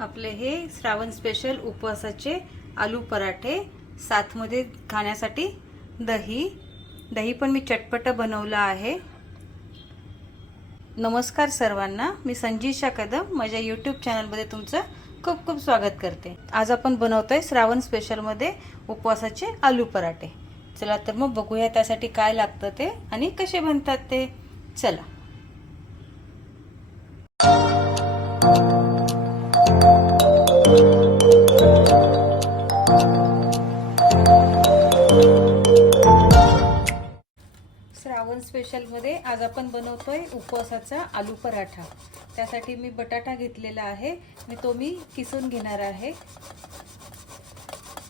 आपले हे श्रावण स्पेशल उपवासाचे आलू पराठे. साथमध्ये खाण्यासाठी दही. दही पण मी चटपट बनवलं आहे. नमस्कार सर्वांना. मी संजीशा कदम. माझ्या यूट्यूब चॅनलमध्ये तुमचं खूप खूप स्वागत करते. आज आपण बनवतोय श्रावण स्पेशलमध्ये उपवासाचे आलू पराठे. चला तर मग बघूया त्यासाठी काय लागतं ते आणि कसे बनतात ते. चला. श्रावण स्पेशलमध्ये आज आपण बनवतोय उपवासाचा आलू पराठा. त्यासाठी मी बटाटा घेतलेला आहे. मी तो मी किसून घेणार आहे.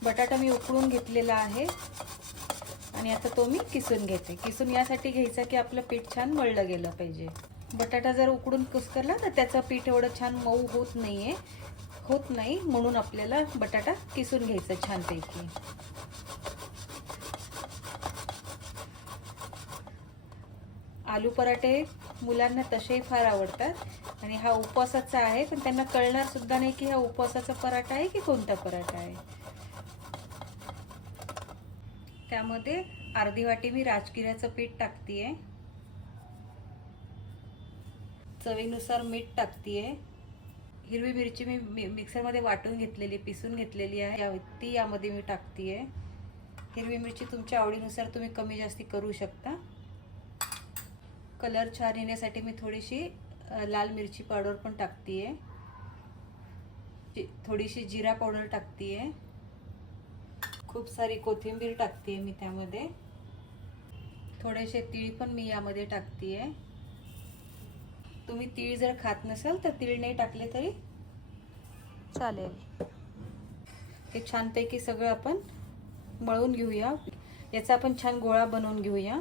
बटाटा मी उकळून घेतलेला आहे. आणि आता तो मी किसून घेते. किसून यासाठी घ्यायचा की आपलं पीठ छान मळलं गेलं पाहिजे. बटाटा जर उकडून कुसकरला तर त्याचं पीठ एवढं छान मऊ होत नाहीये. होत नाही म्हणून आपल्याला बटाटा किसून घ्यायचा छानपैकी. आलू पराठे मुलांना तसेही फार आवडतात. आणि हा उपवासाचा आहे पण त्यांना कळणार सुद्धा नाही की हा उपवासाचा पराठा आहे की कोणता पराठा आहे. त्यामध्ये अर्धी वाटी मी राजगिऱ्याचं पीठ टाकतीये. चवीनुसार मीठ टाकतीये. हिरवी मिरची मी मिक्सरमध्ये वाटून घेतलेली पिसून घेतलेली आहे. या- ती यामध्ये मी टाकतीये. हिरवी मिरची तुमच्या आवडीनुसार तुम्ही कमी जास्ती करू शकता. कलर छान येण्यासाठी मी थोडीशी लाल मिरची पावडर पण टाकतीये. आहे थोडीशी जिरा पावडर टाकतीये. खूप सारी कोथिंबीर टाकतीये मी त्यामध्ये. थोडेसे तीळ पण मी यामध्ये टाकतीये. तुम्ही तीळ जर खात नसाल तर तीळ नाही टाकले तरी चालेल. हे छानपैकी सगळं आपण मळून घेऊया. याचा आपण छान गोळा बनवून घेऊया.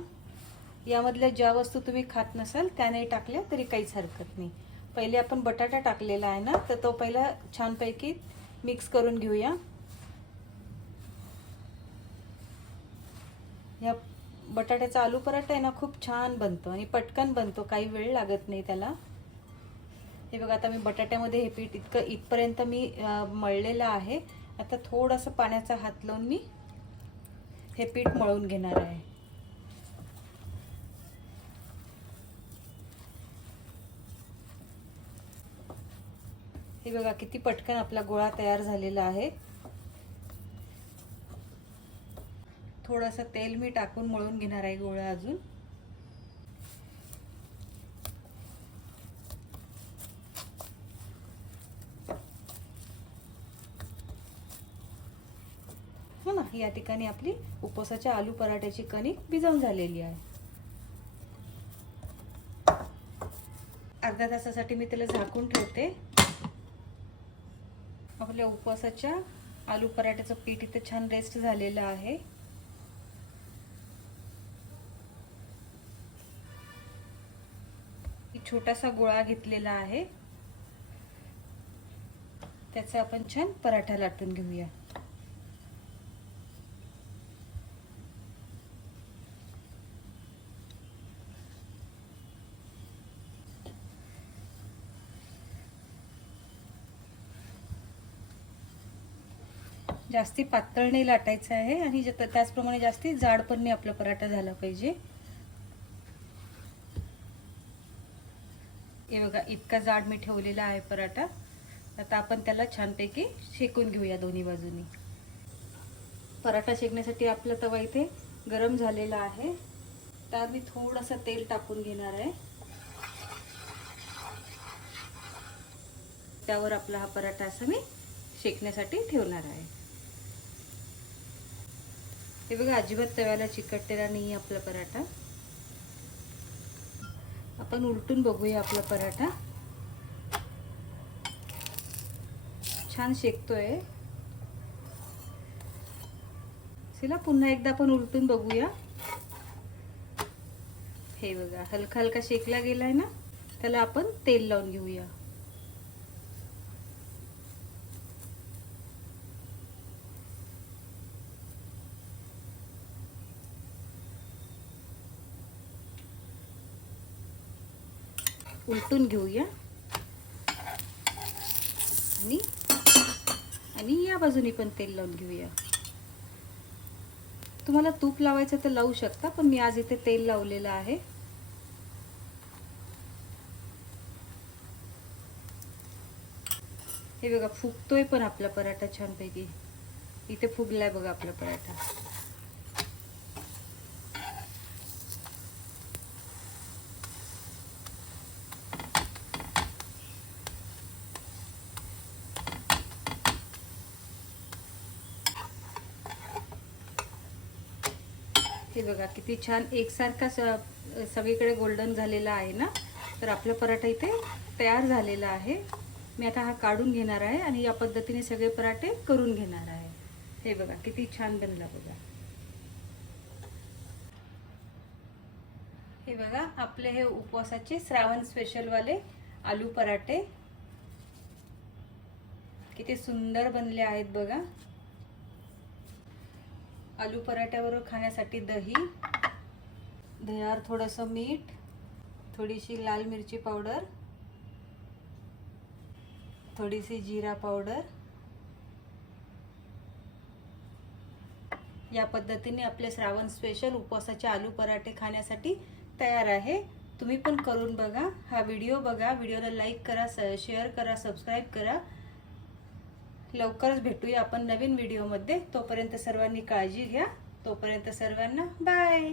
यामधल्या ज्या वस्तू तुम्ही खात नसाल त्या नाही टाकल्या तरी काहीच हरकत नाही. पहिले आपण बटाटा टाकलेला आहे ना तर तो पहिला छानपैकी मिक्स करून घेऊया. या बटाट्याचा आलू पराठा आहे ना खूप छान बनतो आणि पटकन बनतो काही वेळ लागत नाही त्याला. हे बघा आता मी बटाट्यामध्ये हे पीठ इतकं इथपर्यंत मी मळलेलं आहे. आता थोडंसं पाण्याचा हात लावून मी हे पीठ मळून घेणार आहे. हे बघा किती पटकन आपला गोळा तयार झालेला आहे. थोडंसं तेल मी टाकून मळून घेणार आहे गोळा अजून. हो ना या ठिकाणी आपली उपवासाच्या आलू पराठ्याची कणिक भिजवून झालेली आहे. अर्ध्या तासासाठी मी त्याला झाकून ठेवते. आपल्या उपवासाच्या आलू पराठ्याचं पीठ इथे छान रेस्ट झालेलं आहे. छोटासा गोळा घेतलेला आहे. त्याचा आपण छान पराठा लाटून घेऊया. जास्ती पातळ नाही लाटायचं आहे आणि ज- त्याचप्रमाणे जास्ती जाड पण नाही आपला पराठा झाला पाहिजे. हे बघा इतका जाड मी ठेवलेला आहे पराठा. आता आपण त्याला छानपैकी शेकून घेऊया दोन्ही बाजूनी. पराठा शेकण्यासाठी आपला तवा इथे गरम झालेला आहे. त्यावर मी थोडंसं तेल टाकून घेणार आहे. त्यावर आपला हा पराठा असा मी शेकण्यासाठी ठेवणार आहे. हे बघा अजिबात तव्याला चिकटलेला नाही आपला पराठा. आपण उलटून बघूया आपला पराठा. छान शेकतोय. चला पुन्हा एकदा आपण उलटून बघूया. हे बघा हलका हलका शेकला गेलाय ना त्याला आपण तेल लावून घेऊया. उलटून घेऊया. आणि आणि या बाजूनी पण तेल लावून घेऊया. तुम्हाला तूप लावायचं तर लावू शकता पण मी आज इथे तेल लावलेलं आहे. हे बघा फुगतोय पण आपला पराठा छानपैकी. इथे फुगलाय बघा आपला पराठा. हे बघा किती छान. एकसारखा स- सगळीकडे गोल्डन झालेला आहे ना? तर आपला पराठा इथे तयार झालेला आहे. मी आता हा काढून घेणार आहे आणि या पद्धतीने सगळे पराठे करून घेणार आहे. हे बघा किती छान बनला बघा. हे बघा आपले हे उपवासाचे श्रावण स्पेशलवाले आलू पराठे. किती सुंदर बनले आहेत बघा. आलू पराठ्यावर खाण्यासाठी दही दह्यावर थोडंसं मीठ थोडीशी लाल मिरची पावडर थोडीशी जिरा पावडर. या पद्धतीने आपले श्रावण स्पेशल उपवासाचे आलू पराठे खाण्यासाठी तयार आहे. तुम्ही पण करून बघा. हा व्हिडिओ बघा. व्हिडिओला लाईक करा शेअर करा सबस्क्राईब करा. लवकरच भेटूया आपण नवीन व्हिडिओमध्ये. तोपर्यंत सर्वांनी काळजी घ्या. तोपर्यंत सर्वांना बाय